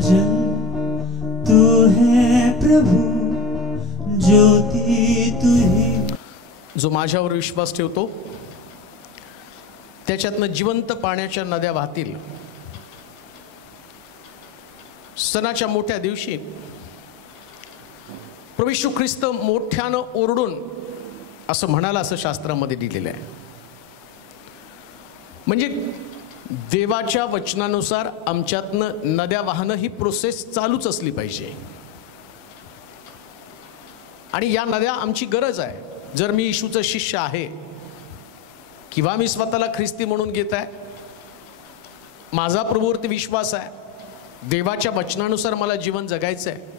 जल तू है प्रभु, ज्योती तू ही। जो माझ्यावर विश्वास ठेवतो त्याच्यातनं जिवंत पाण्याच्या नद्या वाहतील। सणाच्या मोठ्या दिवशी प्रभू येशू ख्रिस्त मोठ्यानं ओरडून असं म्हणाला, असं शास्त्रामध्ये दिलेलं आहे। म्हणजे देवाच्या वचनानुसार आमच्यातनं नद्या वाहणं ही प्रोसेस चालूच असली पाहिजे। आणि या नद्या आमची गरज आहे। जर मी येशूचा शिष्य आहे किंवा मी स्वतःला ख्रिस्ती म्हणून घेत आहे, माझा प्रभूवरती विश्वास आहे, देवाच्या वचनानुसार मला जीवन जगायचं आहे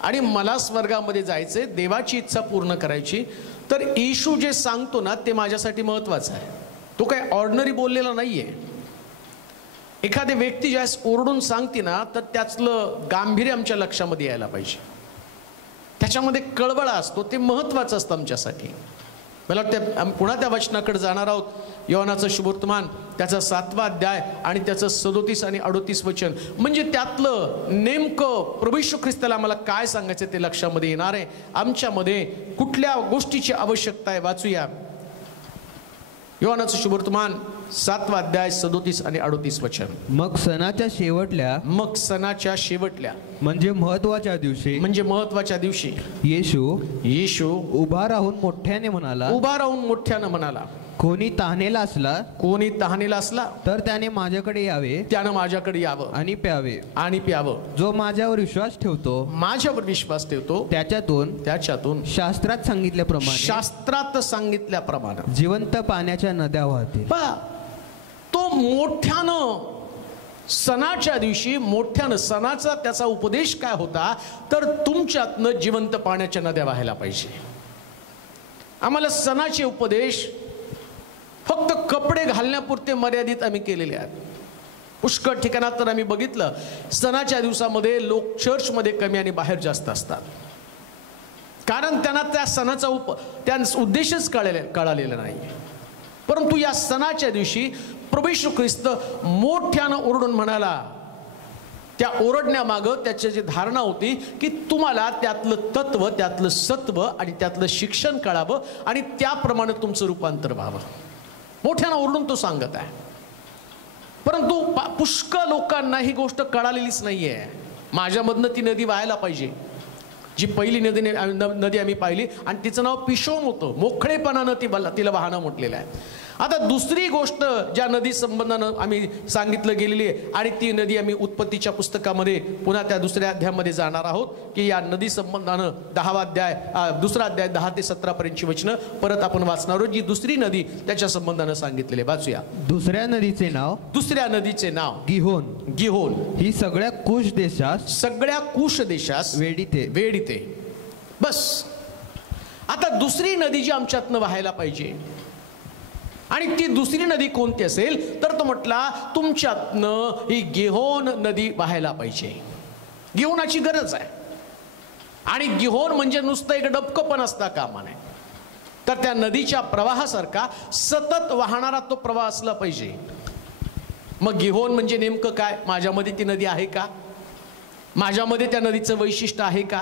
आणि मला स्वर्गामध्ये जायचंय, देवाची इच्छा पूर्ण करायची, तर येशू जे सांगतो ना ते माझ्यासाठी महत्त्वाचं आहे। तो काय ऑर्डिनरी बोललेला नाहीये। एखादी व्यक्ती ज्यास ओरडून सांगते ना तर त्यातलं गांभीर्य आमच्या लक्षामध्ये यायला पाहिजे, त्याच्यामध्ये कळवळा असतो, ते महत्त्वाचं असतं आमच्यासाठी। मला वाटतं पुन्हा त्या वचनाकडे जाणार आहोत। योहानाचं शुभवर्तमान त्याचा 7वा अध्याय आणि त्याचं 37 आणि 38 वचन, म्हणजे त्यातलं नेमकं प्रभू येशू ख्रिस्ताला मला काय सांगायचं ते लक्षामध्ये येणार आहे। आमच्यामध्ये कुठल्या गोष्टीची आवश्यकता आहे वाचूया। योहानाचं शुभवर्तमान 7वा अध्याय 37 आणि 38 वचन। मग सणाच्या शेवटल्या म्हणजे महत्वाच्या दिवशी येशू उभा राहून मोठ्याने म्हणाला, कोणी तहानेला असला तर त्याने माझ्याकडे यावं आणि प्यावं। जो माझ्यावर विश्वास ठेवतो त्याच्यातून शास्त्रात सांगितल्याप्रमाणे जिवंत पाण्याच्या नद्या वाहतील। तो मोठ्यानं सणाच्या दिवशी सणाचा त्याचा उपदेश काय होता, तर तुमच्यातनं जिवंत पाण्याच्या नद्या वाहायला पाहिजे। आम्हाला सणाचे उपदेश फक्त कपडे घालण्यापुरते मर्यादित आम्ही केलेले आहेत। पुष्कळ ठिकाणात तर आम्ही बघितलं, सणाच्या दिवसामध्ये लोक चर्चमध्ये कमी आणि बाहेर जास्त असतात, कारण त्यांना त्या सणाचा उद्देशच कळालेला नाही। परंतु या सणाच्या दिवशी प्रभू येशू ख्रिस्त मोठ्यानं ओरडून म्हणाला, त्या ओरडण्यामागं त्याची जी धारणा होती की तुम्हाला त्यातलं तत्व, त्यातलं सत्व आणि त्यातलं शिक्षण कळावं आणि त्याप्रमाणे तुमचं रूपांतर व्हावं। मोठ्यानं ओरडून तो सांगत आहे। परंतु पुष्कळ लोकांना ही गोष्ट कळालेलीच नाहीये। माझ्यामधनं ती नदी वाहायला पाहिजे। जी पहिली नदी आम्ही पाहिली आणि तिचं नाव पिशोन होतं, मोकळेपणानं तिला वाहणं म्हटलेलं आहे। आता दुसरी गोष्ट ज्या नदी संबंधानं आम्ही सांगितलं गेलेली आहे, आणि ती नदी आम्ही उत्पत्तीच्या पुस्तकामध्ये पुन्हा त्या दुसऱ्या अध्यायामध्ये जाणार आहोत की या नदी संबंधानं 10वा अध्याय 2रा अध्याय 10 ते 17 पर्यंतची वचनं परत आपण वाचणार आहोत, जी दुसरी नदी त्याच्या संबंधानं सांगितलेले। वाचूया। दुसऱ्या नदीचे नाव गिहोन ही सगळ्या कुश देशास वेढीते। बस आता दुसरी नदी जी आमच्यातनं वाहायला पाहिजे, आणि ती दुसरी नदी कोणती असेल तर तो म्हटला तुमच्यातनं ही गिहोन नदी वाहायला पाहिजे। गिहोनाची गरज आहे। आणि गिहोन म्हणजे नुसतं एक डबकं पण असता कामा नये, तर त्या नदीच्या प्रवाहासारखा सतत वाहणारा तो प्रवाह असला पाहिजे। मग गिहोन म्हणजे नेमकं काय? माझ्यामध्ये ती नदी आहे का? माझ्यामध्ये त्या नदीचं वैशिष्ट्य आहे का?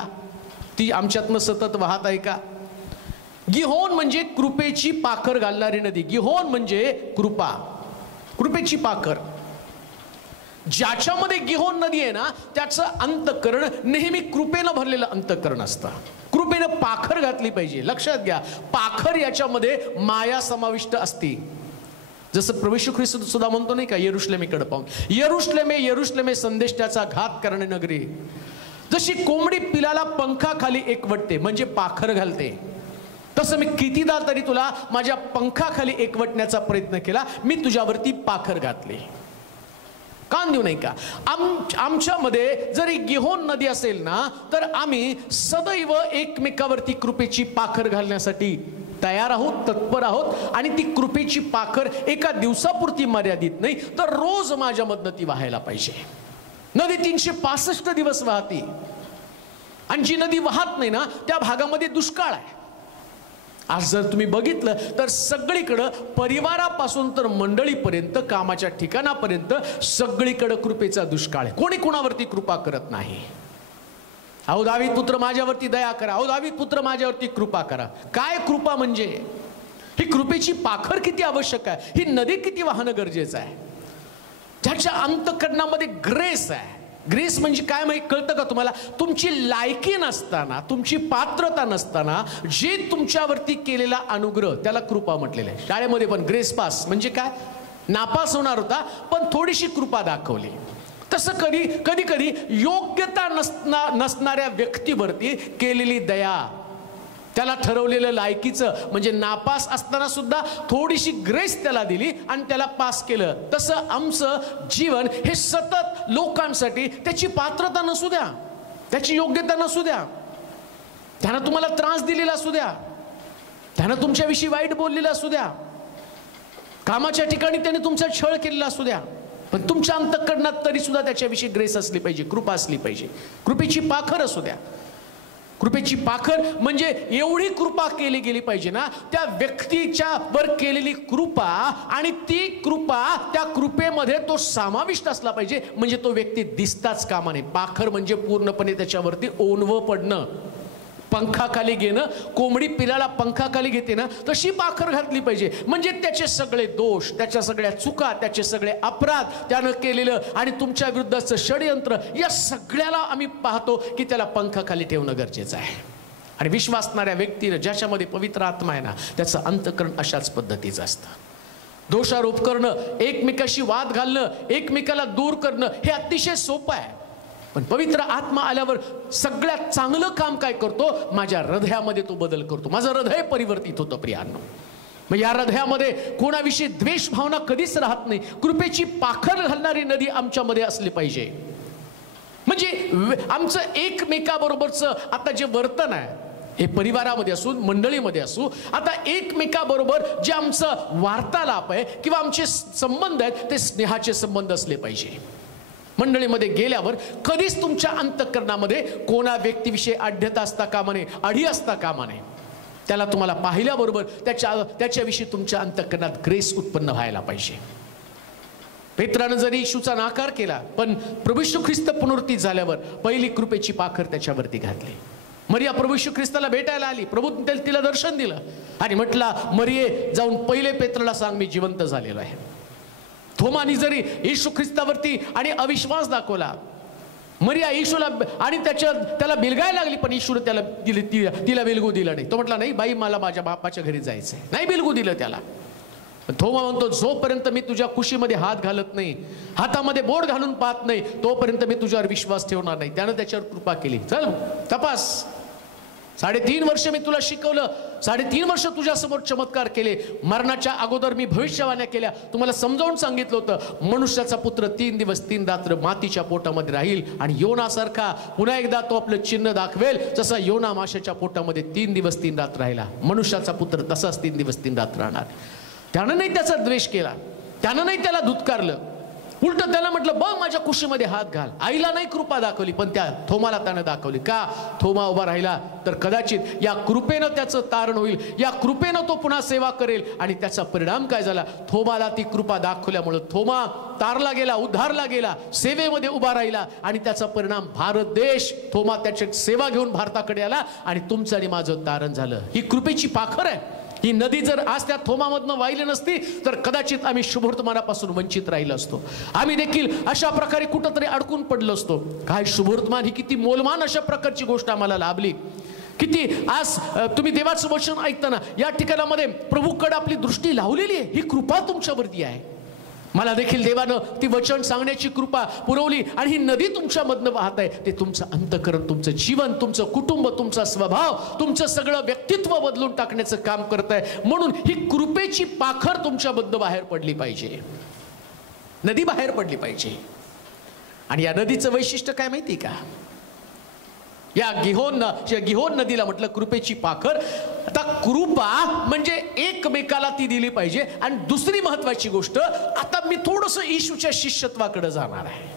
ती आमच्यातनं सतत वाहत आहे का? गिहोन म्हणजे कृपेची पाखर घालणारी नदी। गिहोन म्हणजे कृपेची पाखर। ज्याच्यामध्ये गिहोन नदी आहे ना त्याचं अंतःकरण नेहमी कृपेनं भरलेलं अंतःकरण असतं। कृपेनं पाखर घातली पाहिजे। लक्षात घ्या, पाखर याच्यामध्ये माया समाविष्ट असते। जसं प्रभू येशू ख्रिस्त सुद्धा म्हणतो नाही का, यरुशलेमेकडे पाहून, यरुशलेमे संदेश त्याचा घात करणे नगरी। जशी कोंबडी पिलाला पंखाखाली एकवटते म्हणजे पाखर घालते, तसं मी कितीदा तरी तुला माझ्या पंखाखाली एकवटण्याचा प्रयत्न केला, मी तुझ्यावरती पाखर घातली। कान देऊ नाही का? आमच्यामध्ये जरी गिहोन नदी असेल ना तर आम्ही सदैव एकमेकावरती कृपेची पाखर घालण्यासाठी तयार आहोत, तत्पर आहोत। आणि ती कृपेची पाखर एका दिवसापुरती मर्यादित नाही, तर रोज माझ्यामधनं ती वाहायला पाहिजे। नदी 365 दिवस वाहते, आणि जी नदी वाहत नाही ना त्या भागामध्ये दुष्काळ आहे। आज जर तुम्ही बघितलं तर सगळीकडं परिवारापासून तर मंडळीपर्यंत, कामाच्या ठिकाणापर्यंत सगळीकडे कृपेचा दुष्काळ आहे. कोणी कुणावरती कृपा करत नाही. अहो दावीद पुत्र माझ्यावरती दया करा, अहो दावीद पुत्र माझ्यावरती कृपा करा. काय कृपा म्हणजे? ही कृपेची पाखर किती आवश्यक आहे, ही नदी किती वाहणं गरजेचं आहे. ज्याच्या अंतःकरणामध्ये ग्रेस आहे. ग्रेस म्हणजे काय माहिती कळतं का तुम्हाला? तुमची लायकी नसताना, तुमची पात्रता नसताना जे तुमच्यावरती केलेला अनुग्रह, त्याला कृपा म्हटलेलं आहे. शाळेमध्ये पण ग्रेस पास म्हणजे काय? नापास होणार होता पण थोडीशी कृपा दाखवली. तसं कधी कधी योग्यता नसणाऱ्या व्यक्तीवरती केलेली दया, त्याला ठरवलेलं लायकीचं म्हणजे नापास असताना सुद्धा थोडीशी ग्रेस त्याला दिली आणि त्याला पास केलं. तसं आमचं जीवन हे सतत लोकांसाठी, त्याची पात्रता नसू द्या, त्याची योग्यता नसू द्या, त्यानं तुम्हाला त्रास दिलेला असू द्या, त्यानं तुमच्याविषयी वाईट बोललेलं असू द्या, कामाच्या ठिकाणी त्याने तुमचा छळ केलेला असू द्या, पण तुमच्या अंतःकरणात तरी सुद्धा त्याच्याविषयी ग्रेस असली पाहिजे, कृपा असली पाहिजे. कृपेची पाखर असू द्या. कृपेची पाखर म्हणजे एवढी कृपा केली गेली पाहिजे ना, त्या व्यक्तीच्या वर केलेली कृपा, आणि ती कृपा, त्या कृपेमध्ये तो समाविष्ट असला पाहिजे. म्हणजे तो व्यक्ती दिसताच कामा नये. पाखर म्हणजे पूर्णपणे त्याच्यावरती ओणवं पडणं, पंखाखाली घेणं. कोंबडी पिलाला पंखाखाली घेते ना, तशी पाखर घातली पाहिजे. म्हणजे त्याचे सगळे दोष, त्याच्या सगळ्या चुका, त्याचे सगळे अपराध, त्यानं केलेलं आणि तुमच्या विरुद्धचं षडयंत्र, या सगळ्याला आम्ही पाहतो की त्याला पंखाखाली ठेवणं गरजेचं आहे. आणि विश्वासणाऱ्या व्यक्तीनं, ज्याच्यामध्ये पवित्र आत्मा आहे ना, त्याचं अंतःकरण अशाच पद्धतीचं असतं. दोषारोप करणं, एकमेकाशी वाद घालणं, एकमेकाला दूर करणं, हे अतिशय सोपं आहे. पण पवित्र आत्मा आल्यावर सगळ्यात चांगलं काम काय करतो? माझ्या हृदयामध्ये तो बदल करतो. माझं हृदय परिवर्तित होतं प्रियांनो. मग या हृदयामध्ये कोणाविषयी द्वेष भावना कधीच राहत नाही. कृपेची पाखर घालणारी नदी आमच्यामध्ये असली पाहिजे. म्हणजे आमचं एकमेकाबरोबरचं आता जे वर्तन आहे, हे परिवारामध्ये असू, मंडळीमध्ये असू, आता एकमेकाबरोबर जे आमचं वार्तालाप आहे किंवा आमचे संबंध आहेत, ते स्नेहाचे संबंध असले पाहिजे. मंडळीमध्ये गेल्यावर कधीच तुमच्या अंतःकरणामध्ये कोणा व्यक्तीविषयी आढ्यता असता कामा नये, अढी असता कामा नये. त्याला तुम्हाला पाहिल्याबरोबर त्याच्याविषयी तुमच्या अंतःकरणात ग्रेस उत्पन्न व्हायला पाहिजे. पेत्रानं जरी येशूचा नाकार केला, पण प्रभू येशू ख्रिस्त पुनरुत्थित झाल्यावर पहिली कृपेची पाखर त्याच्यावरती घातली. मरिया प्रभू येशू ख्रिस्ताला भेटायला आली. प्रभू तिला दर्शन दिलं आणि म्हटला, मरिये जाऊन पहिले पेत्राला सांग मी जिवंत झालेलो आहे. थोमानी जरी येशू ख्रिस्तावरती आणि अविश्वास दाखवला, मरिया येशूला आणि त्याला बिलगायला लागली, पण येशूने त्याला तिला बिलगू दिलं नाही. तो म्हटला, नाही बाई, मला माझ्या बापाच्या घरी जायचंय. नाही बिलगू दिलं त्याला. थोमा म्हणतो, जोपर्यंत मी तुझ्या कुशीमध्ये हात घालत नाही, हातामध्ये बोट घालून पाहत नाही, तोपर्यंत मी तुझ्यावर विश्वास ठेवणार नाही. त्यानं त्याच्यावर कृपा केली. चल तपास, 3.5 वर्ष मी तुला शिकवलं, 3.5 वर्ष तुझ्यासमोर चमत्कार केले, मरणाच्या अगोदर मी भविष्यवाण्या केल्या, तुम्हाला समजावून सांगितलं होतं मनुष्याचा पुत्र 3 दिवस 3 रात्र मातीच्या पोटामध्ये राहील आणि योनासारखा पुन्हा एकदा तो आपलं चिन्ह दाखवेल. जसा योना माशाच्या पोटामध्ये 3 दिवस 3 रात्र राहिला, मनुष्याचा पुत्र तसाच 3 दिवस 3 रात्र राहणार. त्यानं नाही त्याचा द्वेष केला, त्यानं नाही त्याला धुतकारलं, उलट त्याला म्हटलं, बघ माझ्या कुशीमध्ये हात घाल. आईला नाही कृपा दाखवली, पण त्या थोमाला त्यानं दाखवली. का? थोमा उभा राहिला तर कदाचित या कृपेनं त्याचं तारण होईल, या कृपेनं तो पुन्हा सेवा करेल. आणि त्याचा परिणाम काय झाला? थोमाला ती कृपा दाखवल्यामुळे थोमा तारला गेला, उद्धारला गेला, सेवेमध्ये उभा राहिला. आणि त्याचा परिणाम भारत देश, थोमा त्याची सेवा घेऊन भारताकडे आला आणि तुमचं आणि माझं तारण झालं. ही कृपेची पाखर आहे. ही नदी जर आज त्या थोमामधनं वाहिली नसती तर कदाचित आम्ही शुभवर्तमानापासून वंचित राहिलो असतो. आम्ही देखील अशा प्रकारे कुठंतरी अडकून पडलो असतो. काय शुभवर्तमान ही किती मोलमान अशा प्रकारची गोष्ट आम्हाला लाभली. किती आज तुम्ही देवाचं वचन ऐकताना या ठिकाणामध्ये प्रभूकडे आपली दृष्टी लावलेली आहे. ही कृपा तुमच्यावरती आहे. मला देखील देवानं ती वचन सांगण्याची कृपा पुरवली आणि ही नदी तुमच्यामधनं वाहत आहे. ते तुमचं अंतःकरण, तुमचं जीवन, तुमचं कुटुंब, तुमचा स्वभाव, तुमचं सगळं व्यक्तित्व बदलून टाकण्याचं काम करत आहे. म्हणून ही कृपेची पाखर तुमच्यामधनं बाहेर पडली पाहिजे, नदी बाहेर पडली पाहिजे. आणि या नदीचं वैशिष्ट्य काय माहिती का? या गिहोन नदीला म्हटलं कृपेची पाखर. आता कृपा म्हणजे एकमेकाला ती दिली पाहिजे. आणि दुसरी महत्वाची गोष्ट, आता मी थोडंसं येशूच्या शिष्यत्वाकडे जाणार आहे.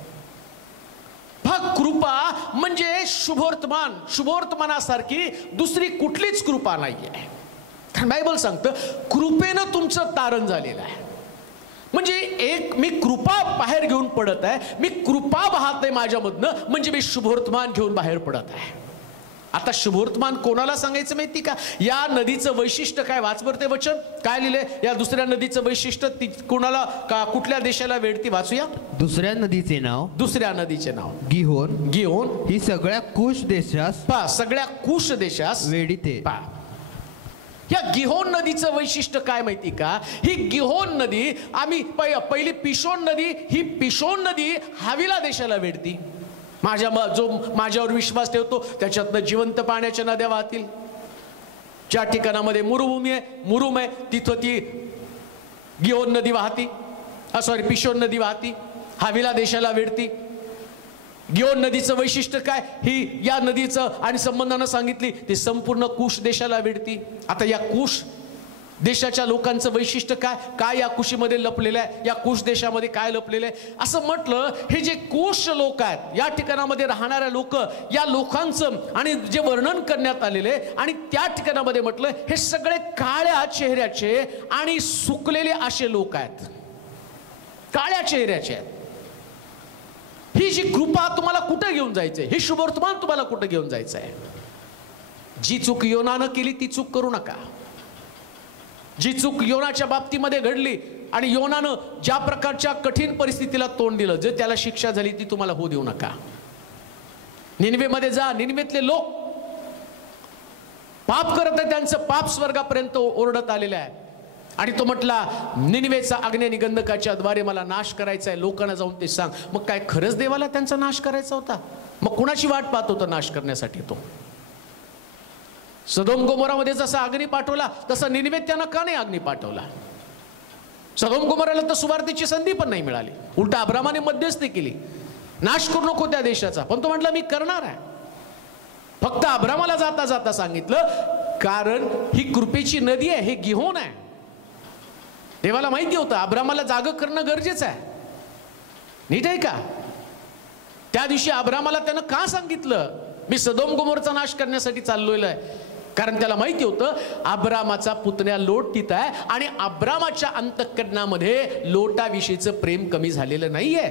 कृपा म्हणजे शुभवर्तमान, शुभवर्तमानासारखी दुसरी कुठलीच कृपा नाही आहे. कारण बायबल सांगतं कृपेनं तुमचं तारण झालेलं आहे. म्हणजे एक मी कृपा बाहेर घेऊन पडत आहे, मी कृपा वाहत आहे माझ्यामधनं, म्हणजे मी शुभवर्तमान घेऊन बाहेर पडत आहे. आता शुभवर्तमान कोणाला सांगायचं माहिती का? या नदीचं वैशिष्ट्य काय? वाच बरं ते वचन काय लिहिले. या दुसऱ्या नदीचं वैशिष्ट्य ती कोणाला का कुठल्या देशाला वेढती? वाचूया. दुसऱ्या नदीचे नाव गिहोन. गिहोन ही सगळ्या कुश देशास सगळ्या कुश देशास वेढीते. या गिहोन नदीचं वैशिष्ट्य काय माहिती का? ही गिहोन नदी आम्ही पहिली पिशोन नदी, ही पिशोन नदी हाविला देशाला वेढती. जो माझ्यावर विश्वास ठेवतो त्याच्यातनं जिवंत पाण्याच्या नद्या वाहतील. ज्या ठिकाणामध्ये मुरुम आहे तिथं ती गिहोन नदी वाहती, पिशोन नदी वाहती, हाविला देशाला वेढती. गिहोन नदीचं वैशिष्ट्य काय? ही या नदीचं आणि संबंधानं सांगितली ती संपूर्ण कुश देशाला वेढती. आता या कुश देशाच्या लोकांचं वैशिष्ट्य काय? काय या कुशीमध्ये लपलेलं आहे? या कुश देशामध्ये काय लपलेलं आहे? असं म्हटलं, हे जे कुश लोक आहेत, या ठिकाणामध्ये राहणाऱ्या लोक, या लोकांचं आणि जे वर्णन करण्यात आलेले आणि त्या ठिकाणामध्ये म्हटलं हे सगळे काळ्या चेहऱ्याचे आणि सुकलेले असे लोक आहेत. काळ्या चेहऱ्याचे आहेत. ही जी कृपा तुम्हाला कुठं घेऊन जायचंय? हे शुभवर्तमान तुम्हाला कुठं घेऊन जायचंय? जी चूक योनानं केली ती चूक करू नका. जी चूक योनाच्या बाबतीमध्ये घडली आणि योनानं ज्या प्रकारच्या कठीण परिस्थितीला तोंड दिलं, जे त्याला शिक्षा झाली ती तुम्हाला होऊ देऊ नका. निनवेमध्ये जा. निनवेतले लोक पाप करत आहे, त्यांचं पाप स्वर्गापर्यंत ओरडत आलेलं आहे. आणि तो म्हटला निनवेचा अग्नी गंधकाच्या द्वारे मला नाश करायचा आहे. लोकांना जाऊन ते सांग. मग काय खरंच देवाला त्यांचा नाश करायचा होता? मग कुणाची वाट पाहत होता नाश करण्यासाठी? तो सदोम गोमोरामध्ये जसा अग्नी पाठवला तसा निनवेत त्यानं का नाही अग्नी पाठवला? सदोम गोमोराला तर सुवार्थेची संधी पण नाही मिळाली. उलटा अब्रामाने मध्यस्थी केली, नाश करू नको त्या देशाचा. पण तो म्हटला मी करणार आहे. फक्त अब्रामाला जाता जाता सांगितलं, कारण ही कृपेची नदी आहे, हे गिहोन आहे. देवाला माहिती होतं अब्रामाला जाग करणं गरजेचं आहे. नीट आहे का? त्या दिवशी अब्रामाला त्यानं का सांगितलं मी सदोम गोमोरचा नाश करण्यासाठी चाललोय आहे? कारण त्याला माहिती होतं अब्रामाचा पुतण्या लोट तिथं आहे आणि अब्रामाच्या अंतःकरणामध्ये लोटाविषयीचं प्रेम कमी झालेलं नाहीये.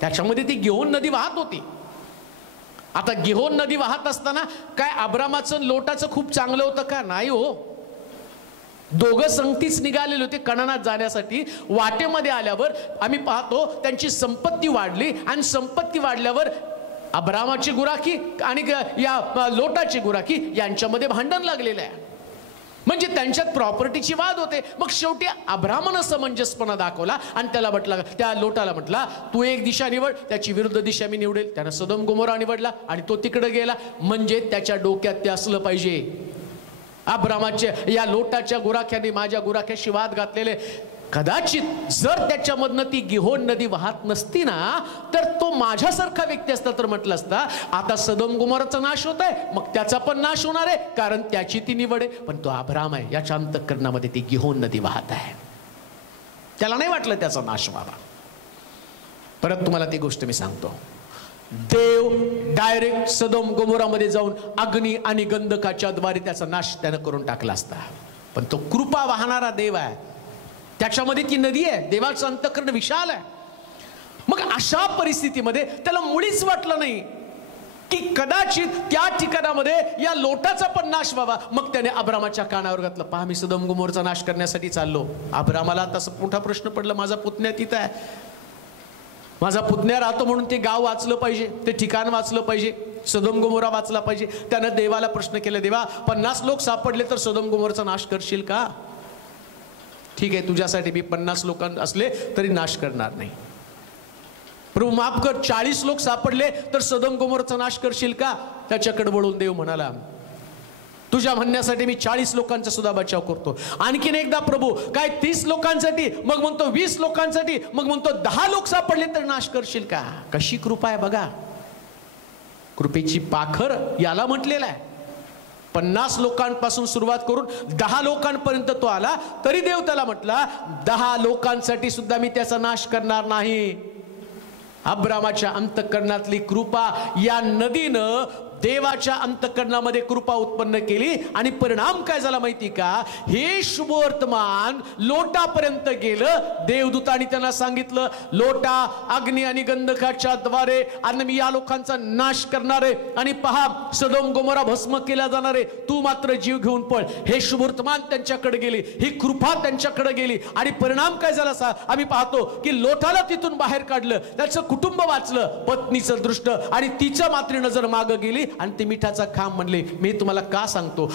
त्याच्यामध्ये ती गिहोन नदी वाहत होती. आता गिहोन नदी वाहत असताना काय अब्रामाचं लोटाचं खूप चांगलं होतं का? नाही हो. दोघं संगतीच निघालेले होते कणानात जाण्यासाठी. वाटेमध्ये आल्यावर आम्ही पाहतो त्यांची संपत्ती वाढली आणि संपत्ती वाढल्यावर अब्रामाची गुराखी आणि या लोटाची गुराखी यांच्यामध्ये भांडण लागलेलं आहे. म्हणजे त्यांच्यात प्रॉपर्टीची वाद होते. मग शेवटी अब्रामानं समंजसपणा दाखवला आणि त्याला म्हटला, त्या लोटाला म्हटला तू एक दिशा निवड, त्याची विरुद्ध दिशा मी निवडेल. त्यानं सदोम गोमोरा निवडला आणि तो तिकडे गेला. म्हणजे त्याच्या डोक्यात ते असलं पाहिजे, अब्रामाच्या या लोटाच्या गुराख्याने माझ्या गुराख्याशी वाद घातलेले. कदाचित जर त्याच्यामधनं ती गिहोन नदी वाहत नसती ना, तर तो माझ्यासारखा व्यक्ती असता तर म्हटलं असता आता सदोम गोमोराचा नाश होत आहे, मग त्याचा पण नाश होणार आहे, कारण त्याची ती निवड आहे. पण तो अब्राम आहे, याच्या अंतःकरणामध्ये ती गिहोन नदी वाहत आहे. त्याला नाही वाटलं त्याचा नाश व्हावा. परत तुम्हाला ती गोष्ट मी सांगतो. देव डायरेक्ट सदोम गोमोरामध्ये जाऊन अग्नी आणि गंधकाच्या द्वारे त्याचा नाश त्यानं करून टाकला असता. पण तो कृपा वाहणारा देव आहे, त्याच्यामध्ये ती नदी आहे, देवाचं अंतःकरण विशाल आहे. मग अशा परिस्थितीमध्ये त्याला मुळीच वाटलं नाही की कदाचित त्या ठिकाणामध्ये या लोटाचा पण नाश व्हावा. मग त्याने अब्रामाच्या कानावर घातलं, पहा मी सदोम गोमोरचा नाश करण्यासाठी चाललो. अब्रामाला तसं मोठा प्रश्न पडला, माझा पुतण्या तिथं आहे, माझा पुतण्या राहतो म्हणून ते गाव वाचलं पाहिजे, ते ठिकाण वाचलं पाहिजे, सदोम गोमोरा वाचला पाहिजे. त्यानं देवाला प्रश्न केला, देवा 50 लोक सापडले तर सदोम गोमोराचा नाश करशील का? ठीक आहे, तुझ्यासाठी मी 50 लोक असले तरी नाश करणार नाही. प्रभू माफ कर, 40 लोक सापडले तर सदोम गोमोराचा नाश करशील का? त्याच्याकडे वळून देव म्हणाला, तुझ्या म्हणण्यासाठी मी 40 लोकांचा सुद्धा बचाव करतो. आणखीन एकदा प्रभू, काय 30 लोकांसाठी, मग म्हणतो 20 लोकांसाठी, मग म्हणतो 10 लोक सापडले तर नाश करशील का? कशी कृपा आहे बघा. कृपेची पाखर याला म्हटलेलं आहे. 50 लोकांपासून सुरुवात करून 10 लोकांपर्यंत तो आला, तरी देव त्याला म्हटला 10 लोकांसाठी सुद्धा मी त्याचा नाश करणार नाही. अब्रामाच्या अंतःकरणातली कृपा या नदीनं देवाच्या अंतःकरणामध्ये कृपा उत्पन्न केली आणि परिणाम काय झाला माहिती का? हे शुभवर्तमान लोटापर्यंत गेलं. देवदूतांनी त्यांना सांगितलं, लोटा अग्नी आणि गंधकाच्या द्वारे आणि मी या लोकांचा नाश करणार आहे आणि पहा सदोम गोमोरा भस्म केला जाणार आहे, तू मात्र जीव घेऊन पळ. हे शुभवर्तमान त्यांच्याकडे गेली, ही कृपा त्यांच्याकडे गेली आणि परिणाम काय झाला? आम्ही पाहतो की लोटाला तिथून बाहेर काढलं, त्याचं कुटुंब वाचलं, पत्नीचं दृष्ट आणि तिच्या मात्र नजर माग गेली आणि ते मिठाचा खांब म्हणले. मी तुम्हाला का सांगतो?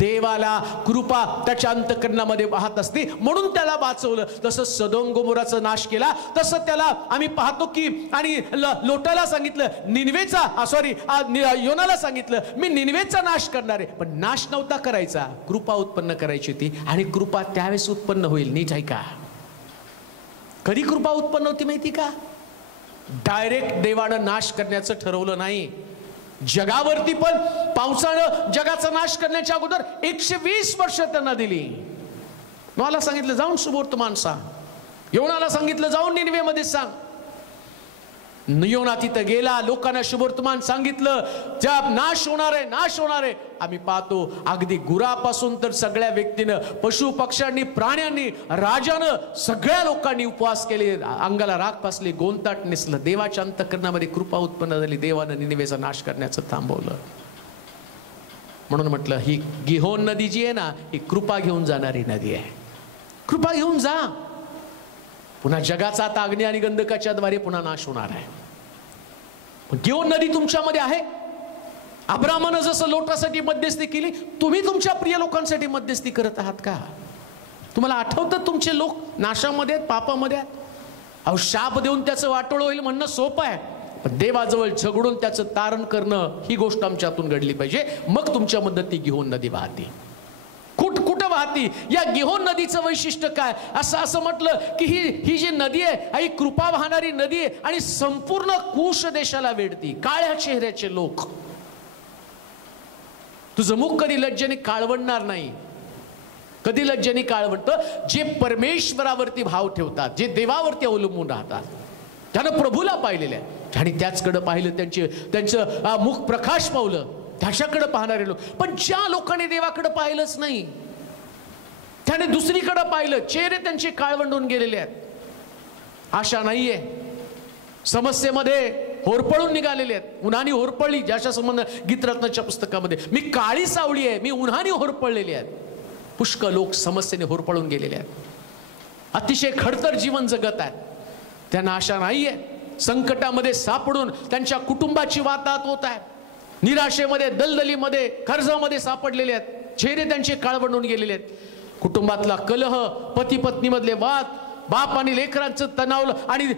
देवाला कृपा त्याच्या अंतःकरणामध्ये वाहत असते म्हणून त्याला वाचवलं. तसं सदोम गोमोराचा नाश केला, तसं त्याला आम्ही पाहतो की आणि लोटाला सांगितलं, निनवेचा योनाला सांगितलं मी निनवेचा नाश करणार आहे. पण नाश नव्हता करायचा, कृपा उत्पन्न करायची होती आणि कृपा त्यावेळेस उत्पन्न होईल. नीट ऐका, कधी कृपा उत्पन्न होती माहिती का? डायरेक्ट देवानं नाश करण्याचं ठरवलं नाही. जगावरती पण पावसानं जगाचा नाश करण्याच्या अगोदर 120 वर्ष त्यांना दिली. मला सांगितलं जाऊन शुभवर्तमान सांग, योनाला सांगितलं जाऊन निनवेमध्ये सांग. योना तिथं गेला, लोकांना शुभवर्तमान सांगितलं, जब नाश होणार आहे, नाश होणार आहे. आम्ही पाहतो अगदी गुरापासून तर सगळ्या व्यक्तीनं, पशु पक्ष्यांनी, प्राण्यांनी, राजानं, सगळ्या लोकांनी उपवास केले, अंगाला राख पासली, गोंताट नेसलं. देवाच्या अंतःकरणामध्ये कृपा उत्पन्न झाली. देवानं निनवेचा नाश करण्याचं थांबवलं. म्हणून म्हटलं ही गिहोन नदी जी आहे ना, ही कृपा घेऊन जाणारी नदी आहे. कृपा घेऊन जा. पुन्हा जगाचा आता अग्नी आणि गंधकाच्या द्वारे पुन्हा नाश होणार आहे. गिहोन नदी तुमच्यामध्ये आहे. अब्रामानं जसं लोटासाठी मध्यस्थी केली, तुम्ही तुमच्या प्रिय लोकांसाठी मध्यस्थी करत आहात का? तुम्हाला आठवतं तुमचे लोक नाशामध्ये आहेत, पापामध्ये आहेत? अहो, शाप देऊन त्याचं वाटोळ होईल म्हणणं सोपं आहे, पण देवाजवळ झगडून त्याचं तारण करणं ही गोष्ट आमच्यातून घडली पाहिजे. मग तुमच्यामध्ये ती गिहोन नदी वाहते. कुठं वाहती? या गिहोन नदीचं वैशिष्ट्य काय? असं म्हटलं की ही जी नदी आहे ही कृपा वाहणारी नदी आहे आणि संपूर्ण कुश देशाला वेढती. काळ्या चेहऱ्याचे लोक. तुझं मुख कधी लज्जेने काळवणणार नाही. कधी लज्जेने काळवणतं? जे परमेश्वरावरती भाव ठेवतात, जे देवावरती अवलंबून राहतात, त्यानं प्रभूला पाहिलेलं आहे आणि त्याचकडे पाहिलं, त्यांचं मुख प्रकाश पावलं, त्याच्याकडे पाहणारे लोक. पण ज्या लोकांनी देवाकडे पाहिलंच नाही, त्याने दुसरीकडे पाहिलं, चेहरे त्यांचे काळवंडून गेलेले आहेत. आशा नाहीये, समस्येमध्ये होरपळून निघालेले आहेत. उन्हाने होरपळली, ज्याच्या संबंध गीतरत्नाच्या पुस्तकामध्ये, मी काळी सावळी आहे, मी उन्हाने होरपळलेले आहेत. पुष्कळ लोक समस्येने होरपळून गेलेले आहेत. अतिशय खडतर जीवन जगत आहेत. त्यांना आशा नाहीये. संकटामध्ये सापडून त्यांच्या कुटुंबाची वाताहत होत आहे. निराशेमध्ये, दलदलीमध्ये, कर्जामध्ये सापडलेले आहेत. चेहरे त्यांचे काळवंडून गेलेले आहेत. कुटुंबातला कलह, पती पत्नी मधले वाद, बाप आणि लेकरांचं तणाव आणि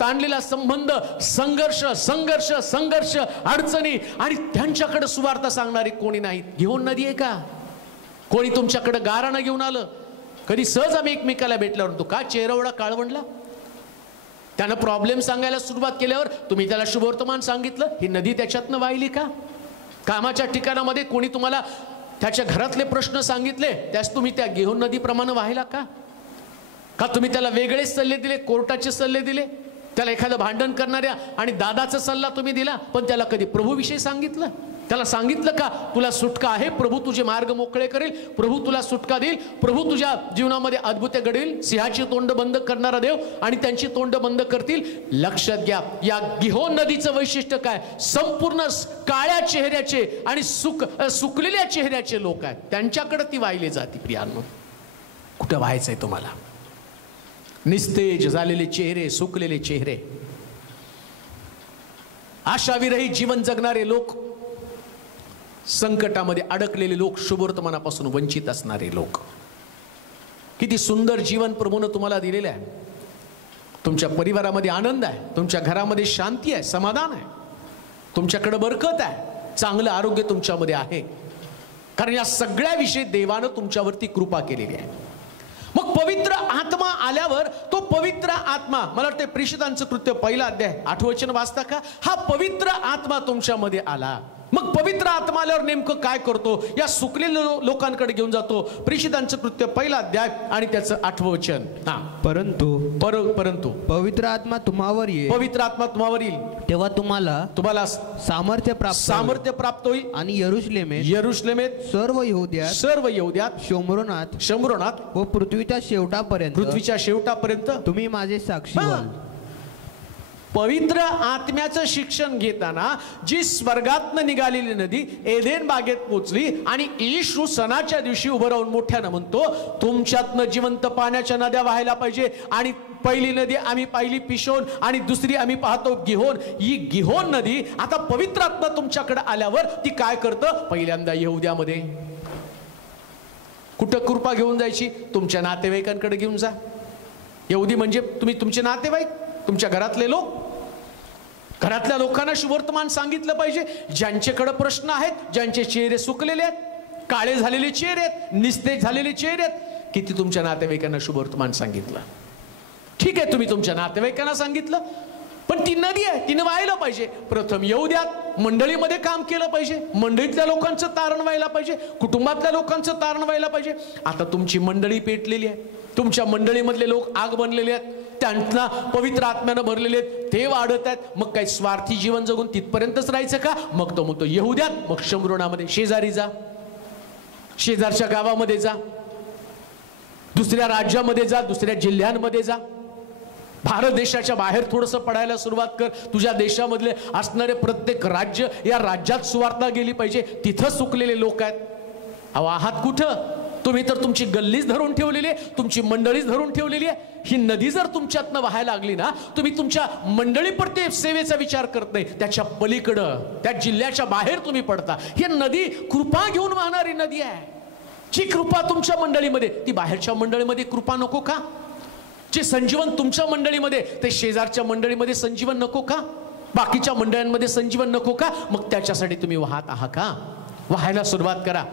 ताणलेला संबंध, संघर्ष संघर्ष संघर्ष, अडचणी, आणि त्यांच्याकडे सुवार्ता सांगणारी कोणी नाही. घेऊन नदी आहे का? कोणी तुमच्याकडे गाराणं घेऊन आलं? कधी सहज आम्ही एकमेकाला भेटल्यावर तू का चेहरा एवढा काळवंडला? त्यानं प्रॉब्लेम सांगायला सुरुवात केल्यावर तुम्ही त्याला शुभवर्तमान सांगितलं, ही नदी त्याच्यातनं वाहिली का? कामाच्या ठिकाणामध्ये कोणी तुम्हाला त्याच्या घरातले प्रश्न सांगितले, त्यास तुम्ही त्या गिहोन नदीप्रमाणे वाहिला का? का तुम्ही त्याला वेगळेच सल्ले दिले, कोर्टाचे सल्ले दिले? त्याला एखादं भांडण करणाऱ्या आणि दादाचा सल्ला तुम्ही दिला, पण त्याला कधी प्रभूविषयी सांगितलं? त्याला सांगितलं का तुला सुटका आहे, प्रभू तुझे मार्ग मोकळे करेल, प्रभू तुला सुटका देईल, प्रभू तुझ्या जीवनामध्ये अद्भुत घडवेल, सिंहाची तोंड बंद करणारा देव आणि त्यांची तोंड बंद करतील. लक्षात घ्या, या गिहोन नदीचं वैशिष्ट्य काय? संपूर्ण काळ्या चेहऱ्याचे आणि सुकलेल्या चेहऱ्याचे लोक आहेत, त्यांच्याकडे ती वाहिली जाते. प्रियांनो, कुठं व्हायचंय तुम्हाला? निस्तेज झालेले चेहरे, सुकलेले चेहरे, आशाविरहित जीवन जगणारे लोक, संकटामध्ये अडकलेले लोक, शुभवर्तमानापासून वंचित असणारे लोक. किती सुंदर जीवन प्रभूनं तुम्हाला दिलेलं आहे. तुमच्या परिवारामध्ये आनंद आहे, तुमच्या घरामध्ये शांती आहे, समाधान आहे, तुमच्याकडे बरकत आहे, चांगलं आरोग्य तुमच्यामध्ये आहे, कारण या सगळ्या विषयी देवानं तुमच्यावरती कृपा केलेली आहे. मग पवित्र आत्मा आल्यावर तो पवित्र आत्मा, मला वाटतं प्रेषितांचं कृत्य 1 अध्याय 8 वचन वाचता का? हा पवित्र आत्मा तुमच्यामध्ये आला. मग पवित्र आत्मा आल्यावर नेमकं काय करतो? या सुकलेल्या लोकांकडे घेऊन जातो. प्रेषितांचं कृत्य 1 अध्याय आणि त्याचं 8वं वचन. परंतु पवित्र आत्मा तुम्हावर येईल, पवित्र आत्मा तुम्हावर येईल तेव्हा तुम्हाला सामर्थ्य प्राप्त होईल आणि यरुशलेमेत सर्व यहूद्यात शोमरोनात व पृथ्वीच्या शेवटापर्यंत तुम्ही माझे साक्षी व्हाल. पवित्र आत्म्याचं शिक्षण घेताना जी स्वर्गातनं निघालेली नदी एदेन बागेत पोचली आणि येशू सणाच्या दिवशी उभं राहून मोठ्यानं म्हणतो, तुमच्यातनं जिवंत पाण्याच्या नद्या वाहायला पाहिजे. आणि पहिली नदी आम्ही पाहिली पिशोन आणि दुसरी आम्ही पाहतो गिहोन. ही गिहोन नदी आता पवित्र आत्मा तुमच्याकडे आल्यावर ती काय करतं? पहिल्यांदा यहूद्यामध्ये कुठं कृपा घेऊन जायची? तुमच्या नातेवाईकांकडे घेऊन जा. यहुदी म्हणजे तुम्ही तुमचे नातेवाईक, तुमच्या घरातले लोक. घरातल्या लोकांना शुभवर्तमान सांगितलं पाहिजे. ज्यांच्याकडे प्रश्न आहेत, ज्यांचे चेहरे सुकलेले आहेत, काळे झालेले चेहरे आहेत, निस्तेज झालेले चेहरे आहेत, किती तुमच्या नातेवाईकांना शुभवर्तमान सांगितलं? ठीक आहे, तुम्ही तुमच्या नातेवाईकांना सांगितलं, पण ती नदी आहे, तिने व्हायला पाहिजे. प्रथम यहूद्यात मंडळीमध्ये काम केलं पाहिजे, मंडळीतल्या लोकांचं तारण व्हायला पाहिजे, कुटुंबातल्या लोकांचं तारण व्हायला पाहिजे. आता तुमची मंडळी पेटलेली आहे, तुमच्या मंडळीमधले लोक आग बनलेले आहेत, त्यांना पवित्र आत्म्यानं भरलेले आहेत, ते वाढत आहेत. मग काही स्वार्थी जीवन जगून तिथपर्यंतच राहायचं का? मग तो म्हणतो यहूद्यात, मग शमरोनामध्ये, शेजारी जा, शेजारच्या गावामध्ये जा, दुसऱ्या राज्यामध्ये जा, दुसऱ्या जिल्ह्यांमध्ये जा, भारत देशाच्या बाहेर थोडंसं पडायला सुरुवात कर. तुझ्या देशामधले असणारे प्रत्येक राज्य, या राज्यात सुवार्ता गेली पाहिजे. तिथं सुकलेले लोक आहेत. अहो आहात कुठं? तुम्ही तर तुमची गल्लीच धरून ठेवलेली आहे, तुमची मंडळीच धरून ठेवलेली आहे. ही नदी जर तुमच्यातनं वाहायला लागली ना, तुम्ही तुमच्या मंडळीपुरते सेवेचा विचार करत नाही, त्याच्या पलीकडं, त्या जिल्ह्याच्या बाहेर तुम्ही पडता. ही नदी कृपा घेऊन वाहणारी नदी आहे. जी कृपा तुमच्या मंडळीमध्ये, ती बाहेरच्या मंडळीमध्ये कृपा नको का? जे संजीवन तुमच्या मंडळीमध्ये, ते शेजारच्या मंडळीमध्ये संजीवन नको का? बाकीच्या मंडळांमध्ये संजीवन नको का? मग त्याच्यासाठी तुम्ही वाहत आहात का? वाहायला सुरुवात करा.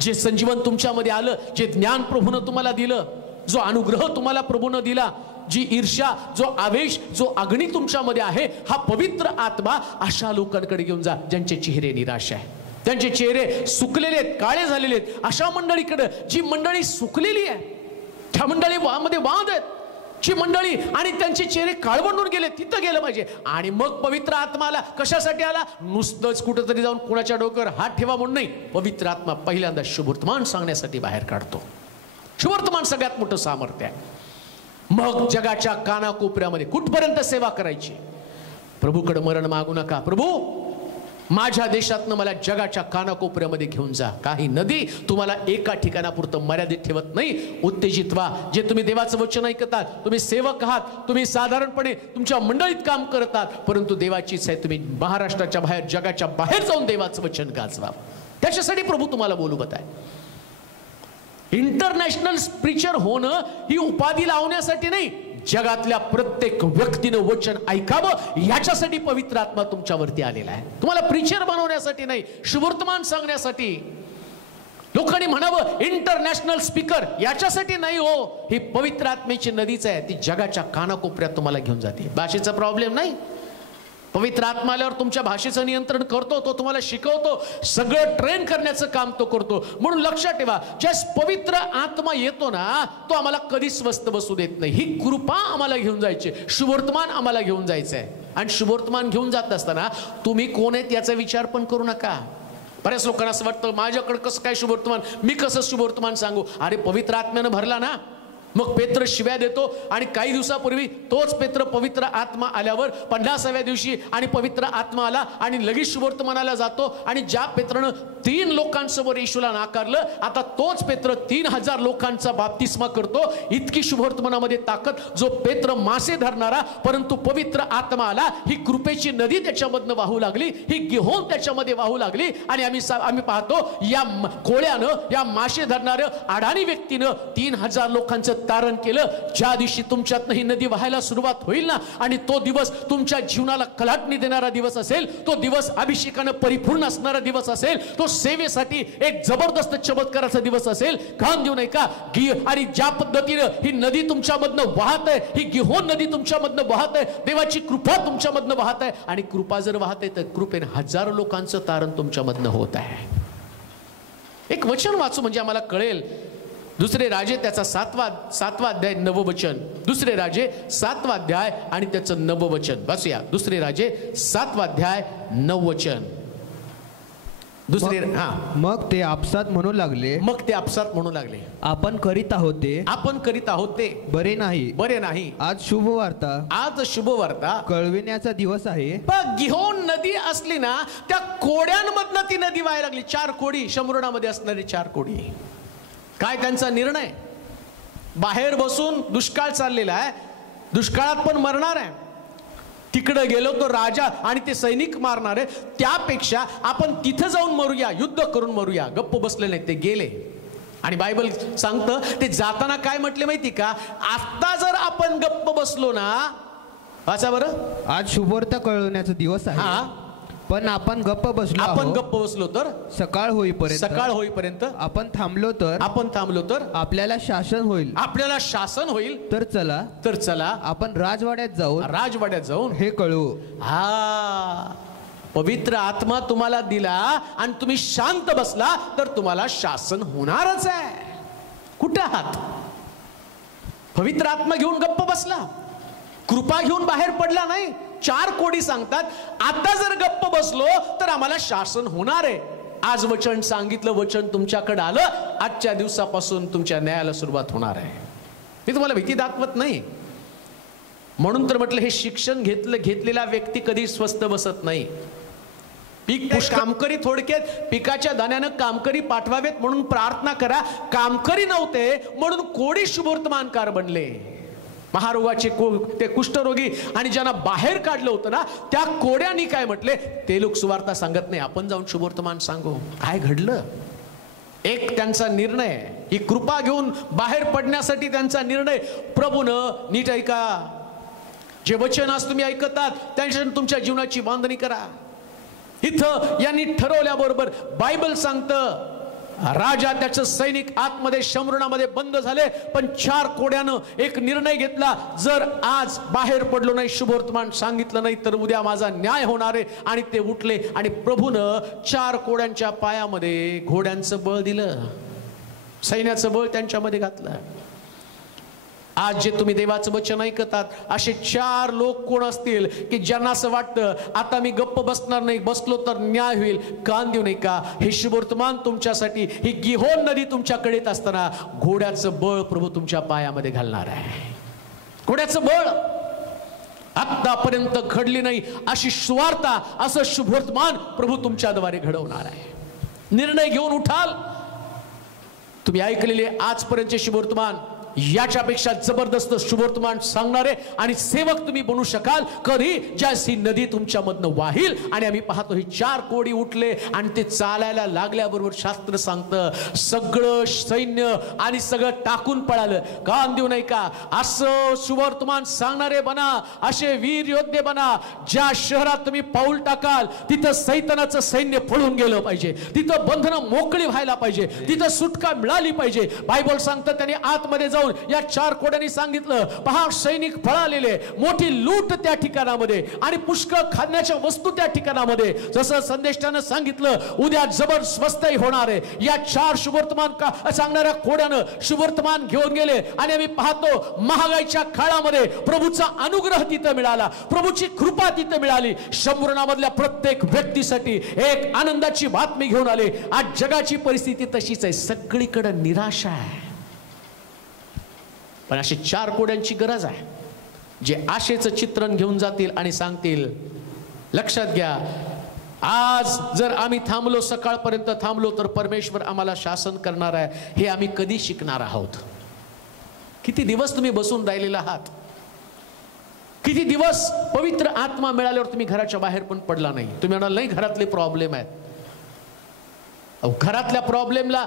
जे संजीवन तुमच्यामध्ये आलं, जे ज्ञान प्रभूनं तुम्हाला दिलं, जो अनुग्रह तुम्हाला प्रभूनं दिला, जी ईर्ष्या, जो आवेश, जो अग्नी तुमच्यामध्ये आहे, हा पवित्र आत्मा अशा लोकांकडे घेऊन जा ज्यांचे चेहरे निराश आहे, त्यांचे चेहरे सुकलेले आहेत, काळे झालेले आहेत. अशा मंडळीकडे, जी मंडळी सुकलेली आहे, त्या मंडळीमध्ये वाद आहेत, जी मंडळी आणि त्यांचे चेहरे काळवंडून गेले, तिथं गेलं पाहिजे. आणि मग पवित्र आत्मा आला. कशासाठी आला? नुसतंच कुठंतरी जाऊन कोणाच्या डोक्यावर हात ठेवा म्हणून नाही. पवित्र आत्मा पहिल्यांदा शुभवर्तमान सांगण्यासाठी बाहेर काढतो. शुभवर्तमान सगळ्यात मोठं सामर्थ्य आहे. मग जगाच्या कानाकोपऱ्यामध्ये कुठपर्यंत सेवा करायची? प्रभूकडे मरण मागू नका. प्रभू, माझ्या देशातनं मला जगाच्या कानाकोपऱ्यामध्ये घेऊन जा. काही नदी तुम्हाला एका ठिकाणापुरतं मर्यादित ठेवत नाही. उत्तेजित व्हा. जे तुम्ही देवाचं वचन ऐकतात, तुम्ही सेवक आहात, तुम्ही साधारणपणे तुमच्या मंडळीत काम करतात, परंतु देवाची इच्छा आहे तुम्ही महाराष्ट्राच्या बाहेर, जगाच्या बाहेर जाऊन देवाचं वचन गाजवा. त्याच्यासाठी प्रभू तुम्हाला बोलवत आहे. इंटरनॅशनल प्रीचर होणं ही उपाधी लावण्यासाठी नाही, जगातल्या प्रत्येक व्यक्तीनं वचन ऐकावं याच्यासाठी पवित्र आत्मा तुमच्यावरती आलेला आहे. तुम्हाला प्रीचर बनवण्यासाठी नाही, शुभवर्तमान सांगण्यासाठी. लोकांनी म्हणावं इंटरनॅशनल स्पीकर, याच्यासाठी नाही हो. ही पवित्र आत्म्याची नदीच आहे, ती जगाच्या कानाकोपऱ्यात तुम्हाला घेऊन जाते. भाषेचा प्रॉब्लेम नाही. पवित्र आत्मा आल्यावर तुमच्या भाषेचं नियंत्रण करतो, तो तुम्हाला शिकवतो, सगळं ट्रेन करण्याचं काम तो करतो. म्हणून लक्षात ठेवा, ज्यास पवित्र आत्मा येतो ना, तो आम्हाला कधीच स्वस्त बसू देत नाही. ही कृपा आम्हाला घेऊन जायची, शुभवर्तमान आम्हाला घेऊन जायचं आहे. आणि शुभवर्तमान घेऊन जात असताना तुम्ही कोण आहेत याचा विचार पण करू नका. बऱ्याच लोकांना असं वाटतं, माझ्याकडे कसं काय शुभवर्तमान, मी कसं शुभवर्तमान सांगू? अरे पवित्र आत्म्यानं भरला ना. मग पेत्र शिव्या देतो आणि काही दिवसापूर्वी तोच पेत्र पवित्र आत्मा आल्यावर 50व्या दिवशी आणि पवित्र आत्मा आला आणि लगेच शुभवर्तमानाला जातो. आणि ज्या पेत्रानं 3 लोकांसमोर येशूला नाकारलं, आता तोच पेत्र 3000 लोकांचा बाप्तिस्मा करतो. इतकी शुभवर्तमानामध्ये ताकद. जो पेत्र मासे धरणारा, परंतु पवित्र आत्मा आला, ही कृपेची नदी त्याच्यामधनं वाहू लागली, ही गिहोन त्याच्यामध्ये वाहू लागली. आणि आम्ही पाहतो या कोळ्यानं, या मासे धरणाऱ्या अडाणी व्यक्तीनं 3000 लोकांचं तारण केलं. ज्या दिवशी तुमच्यातनं ही नदी वाहायला सुरुवात होईल ना, आणि तो दिवस तुमच्या जीवनाला कलाटणी देणारा दिवस असेल, तो दिवस अभिषेकानं परिपूर्ण असणारा दिवस असेल, तो सेवेसाठी एक जबरदस्त चमत्काराचा दिवस असेल. कान देऊ नये का? आणि ज्या पद्धतीनं ही नदी तुमच्यामधनं वाहत आहे, ही गिहोन नदी तुमच्यामधनं वाहत आहे, देवाची कृपा तुमच्यामधनं वाहत आहे. आणि कृपा जर वाहत आहे तर कृपेने हजारो लोकांचं तारण तुमच्यामधनं होत आहे. एक वचन वाचू म्हणजे आम्हाला कळेल. दुसरे राजे त्याचा 7वा अध्याय 9व वचन. दुसरे राजे 7वा अध्याय आणि त्याचं 9व वचन वाचूया. दुसरे राजे 7वा अध्याय 9 वचन. मग ते आपसात म्हणू लागले, आपण करीत आहोत ते बरे नाही. आज शुभ वार्ता कळविण्याचा दिवस आहे. गिहोन नदी असली ना, त्या कोड्यांमधनं ती नदी व्हायला लागली. 4 कोडी, शंभरणामध्ये असणारी 4 कोडी. काय त्यांचा निर्णय? बाहेर बसून दुष्काळ चाललेला आहे, दुष्काळात पण मरणार आहे. तिकडे गेलो तो राजा आणि ते सैनिक मारणार आहे, त्यापेक्षा आपण तिथं जाऊन मरूया, युद्ध करून मरूया. गप्प बसले नाही, ते गेले. आणि बायबल सांगतं ते जाताना काय म्हटले माहिती का? आता जर आपण गप्प बसलो ना, वाचा बरं, आज शुभवार्ता कळवण्याचा दिवस आहे, पण आपण गप्प बसलो तर सकाळ होईपर्यंत आपण थांबलो तर आपल्याला शासन होईल. तर चला आपण राजवाड्यात जाऊन हे कळवू. पवित्र आत्मा तुम्हाला दिला आणि तुम्ही शांत बसला तर तुम्हाला शासन होणारच आहे. कुठे आहात? पवित्र आत्मा घेऊन गप्प बसला, कृपा घेऊन बाहेर पडला नाही. 4 कोडी सांगतात आता जर गप्प बसलो तर आम्हाला शासन होणार आहे. आज वचन सांगितलं, वचन तुमच्याकडे आलं, आजच्या दिवसापासून तुमच्या न्यायाला सुरुवात होणार आहे. मी तुम्हाला भीती दाखवत नाही, म्हणून तर म्हटलं हे शिक्षण घेतलेला व्यक्ती कधी स्वस्त बसत नाही. कामकरी, थोडक्यात पिकाच्या दाण्यानं कामकरी पाठवावेत म्हणून प्रार्थना करा. कामकरी नव्हते म्हणून कोडी शुभवर्तमानकार बनले. महारोगाचे ते कुष्ठरोगी आणि ज्यांना बाहेर काढलं होतं ना, त्या कोड्यांनी काय म्हटले? ते लोक सुवार्ता सांगत नाही, आपण जाऊन शुभवर्तमान सांगू. काय घडलं? एक त्यांचा निर्णय, ही कृपा घेऊन बाहेर पडण्यासाठी त्यांचा निर्णय. प्रभूनं नीट ऐका, जे वचन आज तुम्ही ऐकतात त्यांच्या तुमच्या जीवनाची बांधणी करा. इथं यांनी ठरवल्याबरोबर बायबल सांगतं राजा त्याचं सैनिक आतमध्ये शमरुणामध्ये बंद झाले, पण 4 कोड्यानं एक निर्णय घेतला, जर आज बाहेर पडलो नाही, शुभवर्तमान सांगितलं नाही तर उद्या माझा न्याय होणार आहे. आणि ते उठले आणि प्रभूनं 4 कोड्यांच्या पायामध्ये घोड्यांचं बळ दिलं, सैन्याचं बळ त्यांच्यामध्ये घातलं. आज जे तुम्ही देवाचं वचन ऐकतात असे 4 लोक कोण असतील की ज्यांना असं वाटतं आता मी गप्प बसणार नाही, बसलो तर न्याय होईल. कान देऊ नये का? हे शुभवर्तमान तुमच्यासाठी, ही गिहोन नदी तुमच्याकडे येत असताना घोड्याचं बळ प्रभू तुमच्या पायामध्ये घालणार आहे. घोड्याचं बळ आतापर्यंत घडली नाही अशी सुवार्ता, असं शुभवर्तमान प्रभू तुमच्याद्वारे घडवणार आहे. निर्णय घेऊन उठाल. तुम्ही ऐकलेले आजपर्यंतचे शुभवर्तमान याच्यापेक्षा जबरदस्त शुभवर्तमान सांगणारे आणि सेवक तुम्ही बनू शकाल कधी, ज्याची नदी तुमच्यामधनं वाहील. आणि आम्ही पाहतो ही 4 कोडी उठले आणि ते चालायला लागल्याबरोबर शास्त्र सांगतं सगळं सैन्य आणि सगळं टाकून पळालं. कान देऊ नये का? असं शुभवर्तमान सांगणारे बना, असे वीर योद्धे बना. ज्या शहरात तुम्ही पाऊल टाकाल तिथं सैतानाचं सैन्य पळून गेलं पाहिजे, तिथं बंधनं मोकळी व्हायला पाहिजे, तिथं सुटका मिळाली पाहिजे. बायबल सांगतं त्यांनी आतमध्ये या 4 कोड्यांनी सांगितलं, पहा सैनिक पळालेले, मोठी लूट त्या ठिकाणामध्ये आणि पुष्कळ खाण्याच्या वस्तू त्या ठिकाणामध्ये. जसं संदेशानं सांगितलं उद्या जबरदस्तही होणार आहे. या 4 शुभवर्तमान सांगणाऱ्या कोड्यानं शुभवर्तमान घेऊन गेले आणि आम्ही पाहतो महागाईच्या काळामध्ये प्रभूचा अनुग्रह तिथं मिळाला, प्रभूची कृपा तिथं मिळाली. शंभरणामधल्या प्रत्येक व्यक्तीसाठी एक आनंदाची बातमी घेऊन आले. आज जगाची परिस्थिती तशीच आहे, सगळीकडे निराशा आहे. पण अशी 4 कोड्यांची गरज आहे जे आशेचं चित्रण घेऊन जातील आणि सांगतील लक्षात घ्या, आज जर आम्ही थांबलो, सकाळपर्यंत थांबलो तर परमेश्वर आम्हाला शासन करणार आहे. हे आम्ही कधी शिकणार आहोत? किती दिवस तुम्ही बसून राहिलेला आहात? किती दिवस पवित्र आत्मा मिळाल्यावर तुम्ही घराच्या बाहेर पण पडला नाही? तुम्ही म्हणाल नाही घरातले प्रॉब्लेम आहेत. घरातल्या प्रॉब्लेमला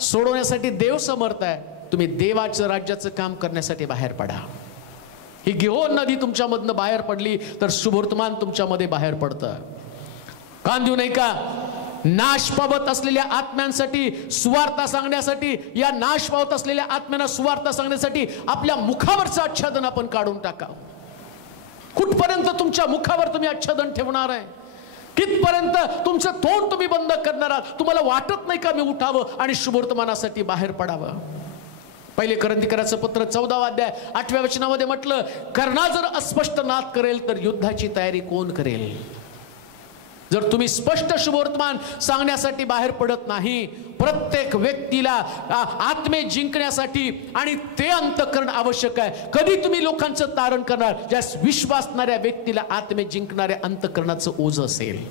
सोडवण्यासाठी देव समर्थ आहे. तुम्ही देवाचं राज्याचं काम करण्यासाठी बाहेर पडा. ही गिहोन नदी तुमच्यामधनं बाहेर पडली तर शुभवर्तमान तुमच्यामध्ये बाहेर पडतं. कान देऊ नये का? नाश पावत असलेल्या आत्म्यांसाठी सुवार्ता सांगण्यासाठी, या नाश पावत असलेल्या आत्म्यांना सुवार्ता सांगण्यासाठी आपल्या मुखावरचं आच्छादन आपण काढून टाका. कुठपर्यंत तुमच्या मुखावर तुम्ही आच्छादन ठेवणार आहे? कितपर्यंत तुमचं तोंड तुम्ही बंद करणार आहात? तुम्हाला वाटत नाही का मी उठावं आणि शुभवर्तमानासाठी बाहेर पडावं? पहिले करंथीकराचं पत्र 14 अध्याय 8व्या वचनामध्ये म्हटलं, कर्णा जर अस्पष्ट नाद करेल तर युद्धाची तयारी कोण करेल? जर तुम्ही स्पष्ट शुभवर्तमान सांगण्यासाठी बाहेर पडत नाही, प्रत्येक व्यक्तीला आत्मे जिंकण्यासाठी आणि ते अंतःकरण आवश्यक आहे. कधी तुम्ही लोकांचं तारण करणार? ज्या विश्वासणाऱ्या व्यक्तीला आत्मे जिंकणाऱ्या अंतःकरणाचं ओझं असेल.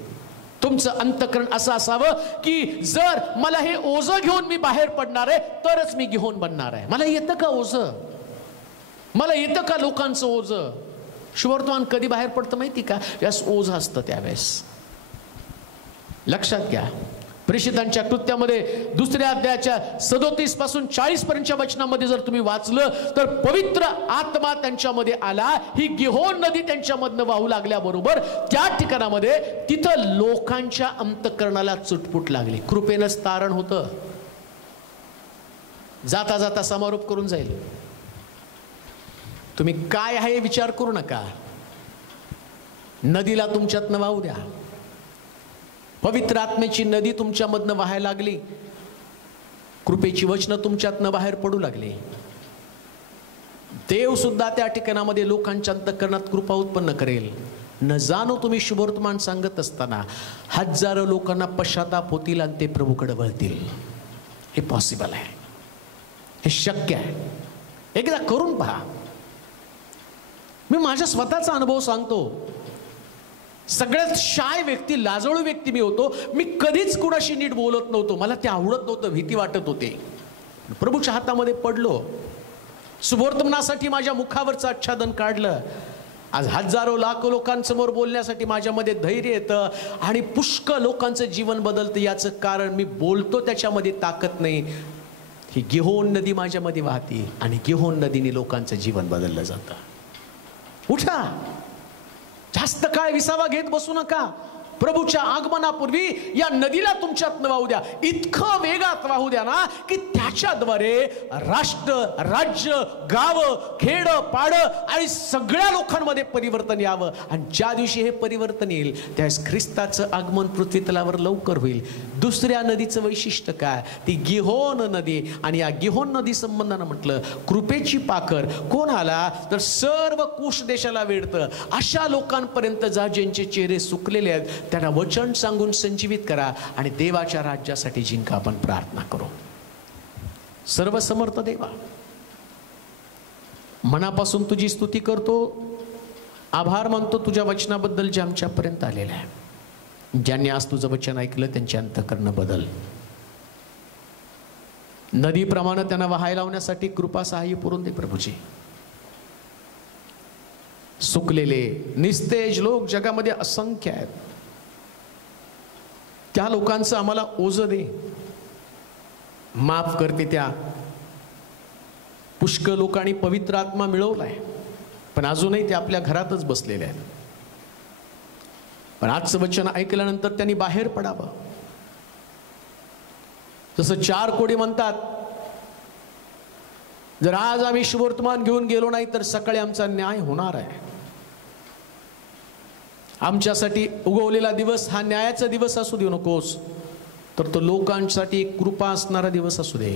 तुमचं अंतःकरण असं असावं की जर मला हे ओझं घेऊन मी बाहेर पडणार आहे तरच मी घेऊन बनणार आहे. मला येतं का ओझं? मला येतं का लोकांचं ओझं? शुभवर्तमान कधी बाहेर पडतं माहिती का? यास ओझं असतं त्यावेळेस. लक्षात घ्या. प्रेषितांच्या कृत्यामध्ये 2ऱ्या अध्यायाच्या 37 पासून 40 पर्यंतच्या वचनामध्ये जर तुम्ही वाचलं तर पवित्र आत्मा त्यांच्यामध्ये आला. ही गिहोन नदी त्यांच्यामधनं वाहू लागल्याबरोबर त्या ठिकाणामध्ये तिथं लोकांच्या अंतःकरणाला चुटपुट लागली. कृपेनंच तारण होतं. जाता जाता समारोप करून जाईल. तुम्ही काय आहे विचार करू नका. नदीला तुमच्यातनं वाहू द्या. पवित्र आत्म्याची नदी तुमच्यामधनं वाहायला लागली. कृपेची वचनं तुमच्यातनं बाहेर पडू लागली. देव सुद्धा त्या ठिकाणामध्ये लोकांच्या अंतःकरणात कृपा उत्पन्न करेल. न जाणो तुम्ही शुभवर्तमान सांगत असताना हजारो लोकांना पश्चाताप होतील आणि ते प्रभूकडे वळतील. हे पॉसिबल आहे. हे शक्य आहे. एकदा करून पहा. मी माझ्या स्वतःचा अनुभव सांगतो. सगळ्यात शाय व्यक्ती, लाजळू व्यक्ती मी होतो. मी कधीच कुणाशी नीट बोलत नव्हतो. मला ते आवडत नव्हतं. भीती वाटत होते. प्रभूच्या हातामध्ये पडलो. सुवर्तमानासाठी माझ्या मुखावरचं आच्छादन काढलं. आज हजारो लाखो लोकांसमोर बोलण्यासाठी माझ्यामध्ये धैर्य येतं आणि पुष्कळ लोकांचं जीवन बदलतं. याचं कारण मी बोलतो त्याच्यामध्ये ताकद नाही. ही गिहोन नदी माझ्यामध्ये वाहती आणि गिहोन नदीने लोकांचं जीवन बदललं जातं. उठा. जास्त काळ विसावा घेत बसू नका. प्रभूच्या आगमनापूर्वी या नदीला तुमच्यात वाहू द्या. इतकं वेगात वाहू द्या ना की त्याच्याद्वारे राष्ट्र, राज्य, गाव, खेड, पाड आणि सगळ्या लोकांमध्ये परिवर्तन यावं. आणि ज्या दिवशी हे परिवर्तन येईल त्यावेळेस ख्रिस्ताचं आगमन पृथ्वी तलावर लवकर होईल. दुसऱ्या नदीचं वैशिष्ट्य काय? ती गिहोन नदी. आणि या गिहोन नदी संबंधानं म्हटलं कृपेची पाकर कोण आला तर सर्व कुश देशाला वेढतं. अशा लोकांपर्यंत जा ज्यांचे चेहरे सुकलेले आहेत त्यांना वचन सांगून संजीवित करा आणि देवाच्या राज्यासाठी जिंका. आपण प्रार्थना करू. सर्वसमर्थ देवा, मनापासून तुझी स्तुती करतो. आभार मानतो तुझ्या वचनाबद्दल जे आमच्यापर्यंत आलेलं आहे. ज्यांनी आज तुझं वचन ऐकलं त्यांचे अंतःकरण बदल. नदीप्रमाणे त्यांना वाहायला लावण्यासाठी कृपा सहाय्य पुरून दे प्रभूजी. सुकलेले निस्तेज लोक जगामध्ये असंख्य आहेत. त्या लोकांचं आम्हाला ओझं दे. माफ करते. त्या पुष्कळ लोकांनी पवित्र आत्मा मिळवलाय पण अजूनही ते आपल्या घरातच बसलेले आहेत. पण आजचं वचन ऐकल्यानंतर त्यांनी बाहेर पडावं. जसं 4 कोडी म्हणतात, जर आज आम्ही शुभवर्तमान घेऊन गेलो नाही तर सकाळी आमचा न्याय होणार आहे. आमच्यासाठी उगवलेला दिवस हा न्यायाचा दिवस असू देऊ नकोस, तर तो लोकांसाठी एक कृपा असणारा दिवस असू दे.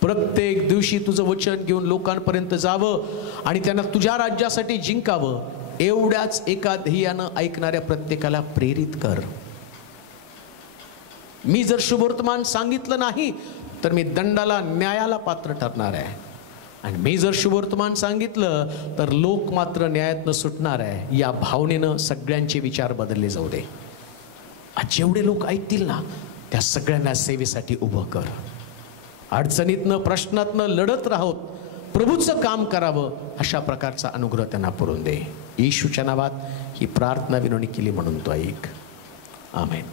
प्रत्येक दिवशी तुझं वचन घेऊन लोकांपर्यंत जावं आणि त्यांना तुझ्या राज्यासाठी जिंकावं. एवढ्याच एका ध्येयानं ऐकणाऱ्या प्रत्येकाला प्रेरित कर. मी जर शुभवर्तमान सांगितलं नाही तर मी दंडाला, न्यायाला पात्र ठरणार आहे. आणि मी जर शुभवर्तमान सांगितलं तर लोक मात्र न्यायातनं सुटणार आहे. या भावनेनं सगळ्यांचे विचार बदलले जाऊ दे. आज जेवढे लोक ऐकतील ना त्या सगळ्यांना सेवेसाठी उभं कर. अडचणीतनं, प्रश्नातनं लढत राहोत प्रभूचं काम करावं अशा प्रकारचा अनुग्रह त्यांना पुरवून दे. येशूच्या नावात ही प्रार्थना विनवणी केली म्हणून तो ऐक. आमेन.